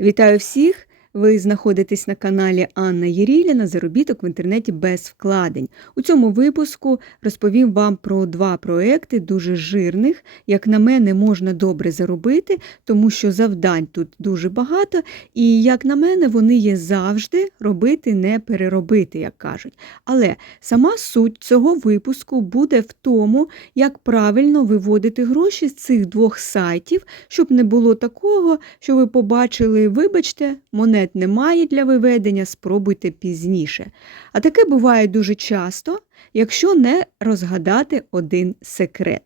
Вітаю всіх! Ви знаходитесь на каналі Анна Єріліна Заробіток в інтернеті без вкладень. У цьому випуску розповім вам про два проекти дуже жирних. Як на мене, можна добре заробити, тому що завдань тут дуже багато, і, як на мене, вони є завжди робити, не переробити, як кажуть. Але сама суть цього випуску буде в тому, як правильно виводити гроші з цих двох сайтів, щоб не було такого, що ви побачили, вибачте, монет немає для виведення, спробуйте пізніше. А таке буває дуже часто, якщо не розгадати один секрет.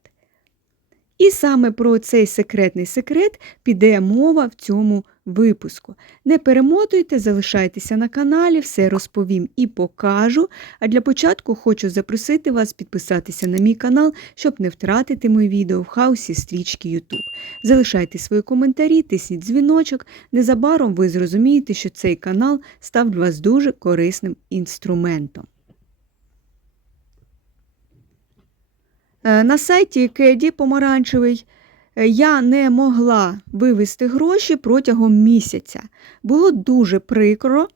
І саме про цей секретний секрет піде мова в цьому випуску. Не перемотуйте, залишайтеся на каналі, все розповім і покажу. А для початку хочу запросити вас підписатися на мій канал, щоб не втратити мої відео в хаосі стрічки YouTube. Залишайте свої коментарі, тисніть дзвіночок. Незабаром ви зрозумієте, що цей канал став для вас дуже корисним інструментом. Е, На сайті Кеді помаранчевий я не могла вивести гроші протягом місяця. Було дуже прикро,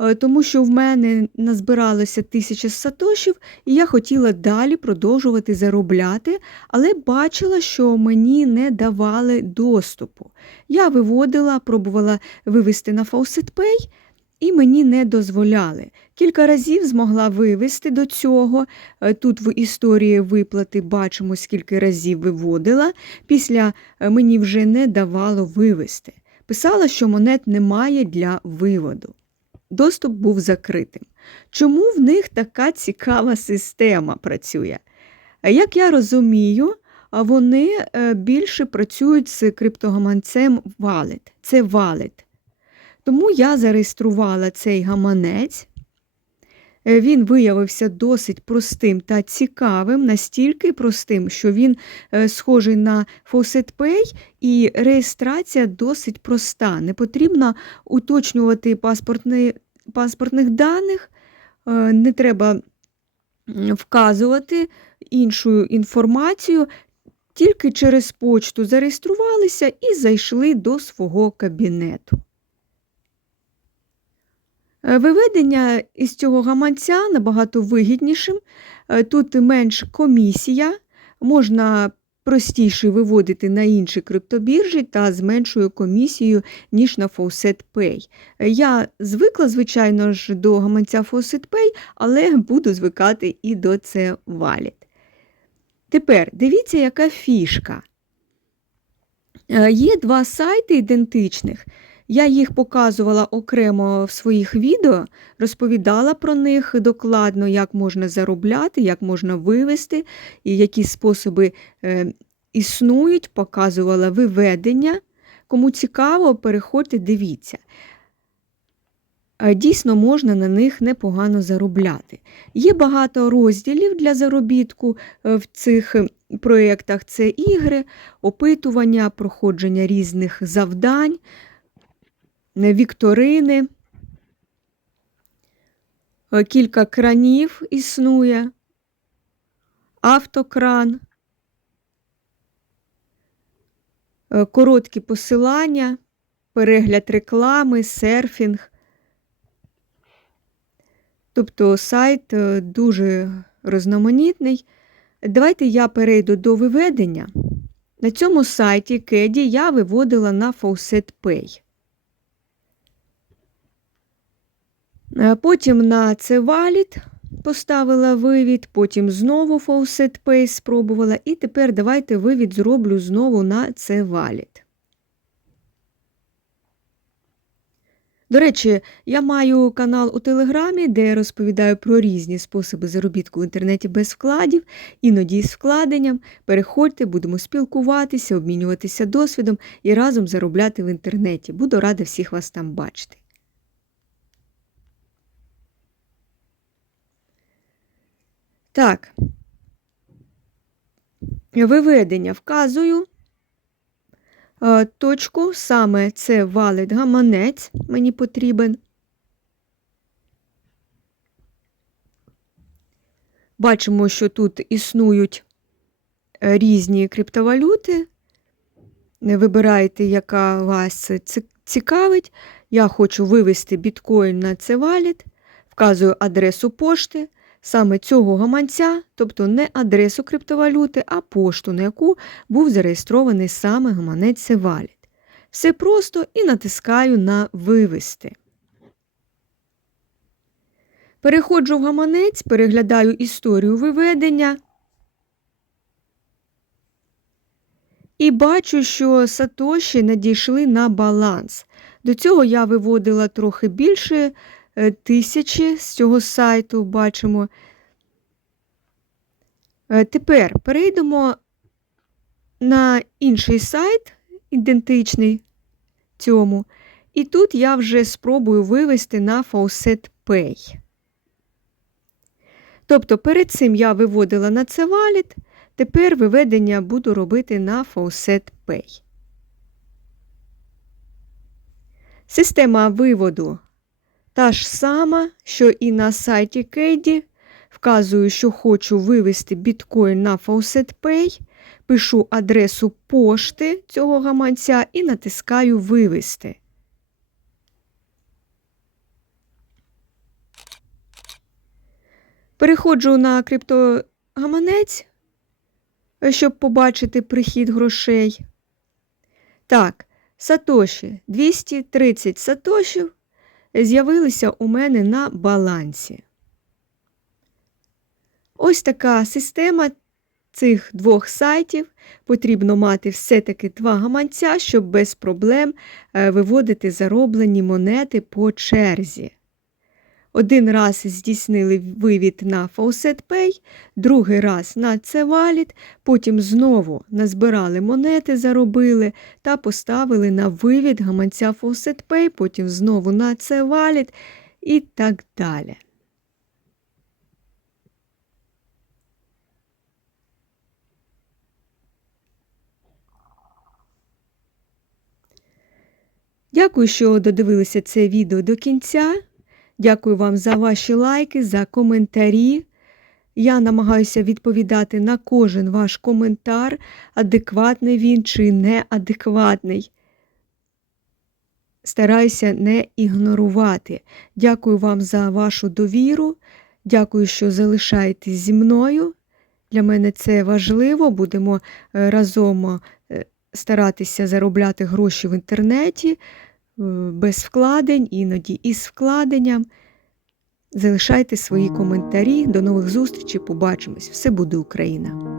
е, тому що в мене назбиралося тисяча сатошів, і я хотіла далі продовжувати заробляти, але бачила, що мені не давали доступу. Я виводила, пробувала вивести на FaucetPay, і мені не дозволяли. Кілька разів змогла вивести до цього. Е, Тут в історії виплати бачимо, скільки разів виводила. Після е, мені вже не давало вивести. Писала, що монет немає для виводу. Доступ був закритим. Чому в них така цікава система працює? Е, Як я розумію, вони більше працюють з криптогаманцем Wallet. Це Wallet. Тому я зареєструвала цей гаманець. Е, Він виявився досить простим та цікавим, настільки простим, що він е, схожий на FaucetPay, і реєстрація досить проста. Не потрібно уточнювати паспортни, паспортних даних, е, не треба вказувати іншу інформацію. Тільки через почту зареєструвалися і зайшли до свого кабінету. Е, Виведення із цього гаманця набагато вигіднішим. Е, Тут менш комісія, можна простіше виводити на інші криптобіржі та з меншою комісією, ніж на FaucetPay. Е, Я звикла, звичайно ж, до гаманця FaucetPay, але буду звикати і до це Wallet. Тепер дивіться, яка фішка. Є два сайти ідентичних. Я їх показувала окремо в своїх відео, розповідала про них докладно, як можна заробляти, як можна вивести, і які способи е, існують, показувала виведення. Кому цікаво, переходьте, дивіться. Дійсно, можна на них непогано заробляти. Є багато розділів для заробітку е, в цих проєктах. Це ігри, опитування, проходження різних завдань, вікторини. Е, Кілька кранів існує, автокран, е, короткі посилання, перегляд реклами, серфінг. Тобто сайт е, дуже розноманітний. Давайте я перейду до виведення. На цьому сайті Кеді я виводила на FaucetPay. Потім на це Wallet поставила вивід, потім знову FaucetPay спробувала. І тепер давайте вивід зроблю знову на це Wallet. До речі, я маю канал у Телеграмі, де я розповідаю про різні способи заробітку в інтернеті без вкладів, іноді з вкладенням. Переходьте, будемо спілкуватися, обмінюватися досвідом і разом заробляти в інтернеті. Буду рада всіх вас там бачити. Так. Виведення вказую. Е, точку, саме це валить гаманець, мені потрібен. Бачимо, що тут існують е, різні криптовалюти. Вибираєте, яка вас цікавить. Я хочу вивести біткоін на Цеваліт, вказую адресу пошти саме цього гаманця, тобто не адресу криптовалюти, а пошту, на яку був зареєстрований саме гаманець Цеваліт. Все просто і натискаю на вивести. Переходжу в гаманець, переглядаю історію виведення. І бачу, що сатоші надійшли на баланс. До цього я виводила трохи більше тисячі з цього сайту, бачимо. Е, Тепер перейдемо на інший сайт, ідентичний цьому. І тут я вже спробую вивести на Faucet Pay. Тобто перед цим я виводила на Цеваліт, тепер виведення буду робити на Faucet Pay. Система виводу та ж сама, що і на сайті Кейді. Вказую, що хочу вивести біткоін на Faucet Pay, пишу адресу пошти цього гаманця і натискаю Вивести. Переходжу на криптогаманець, щоб побачити прихід грошей. Так, Сатоші 230 сатошів з'явилися у мене на балансі. Ось така система цих двох сайтів. Потрібно мати все-таки два гаманця, щоб без проблем е, виводити зароблені монети по черзі. Один раз здійснили вивід на Pay, другий раз на Цеваліт, потім знову назбирали монети, заробили та поставили на вивід гаманця Pay, потім знову на Цеваліт і так далі. Дякую, що додивилися це відео до кінця. Дякую вам за ваші лайки, за коментарі. Я намагаюся відповідати на кожен ваш коментар, адекватний він чи неадекватний. Стараюся не ігнорувати. Дякую вам за вашу довіру. Дякую, що залишаєтесь зі мною. Для мене це важливо. Будемо е, разом е, старатися заробляти гроші в інтернеті без вкладень, іноді із вкладенням. Залишайте свої коментарі. До нових зустрічей. Побачимось. Все буде Україна!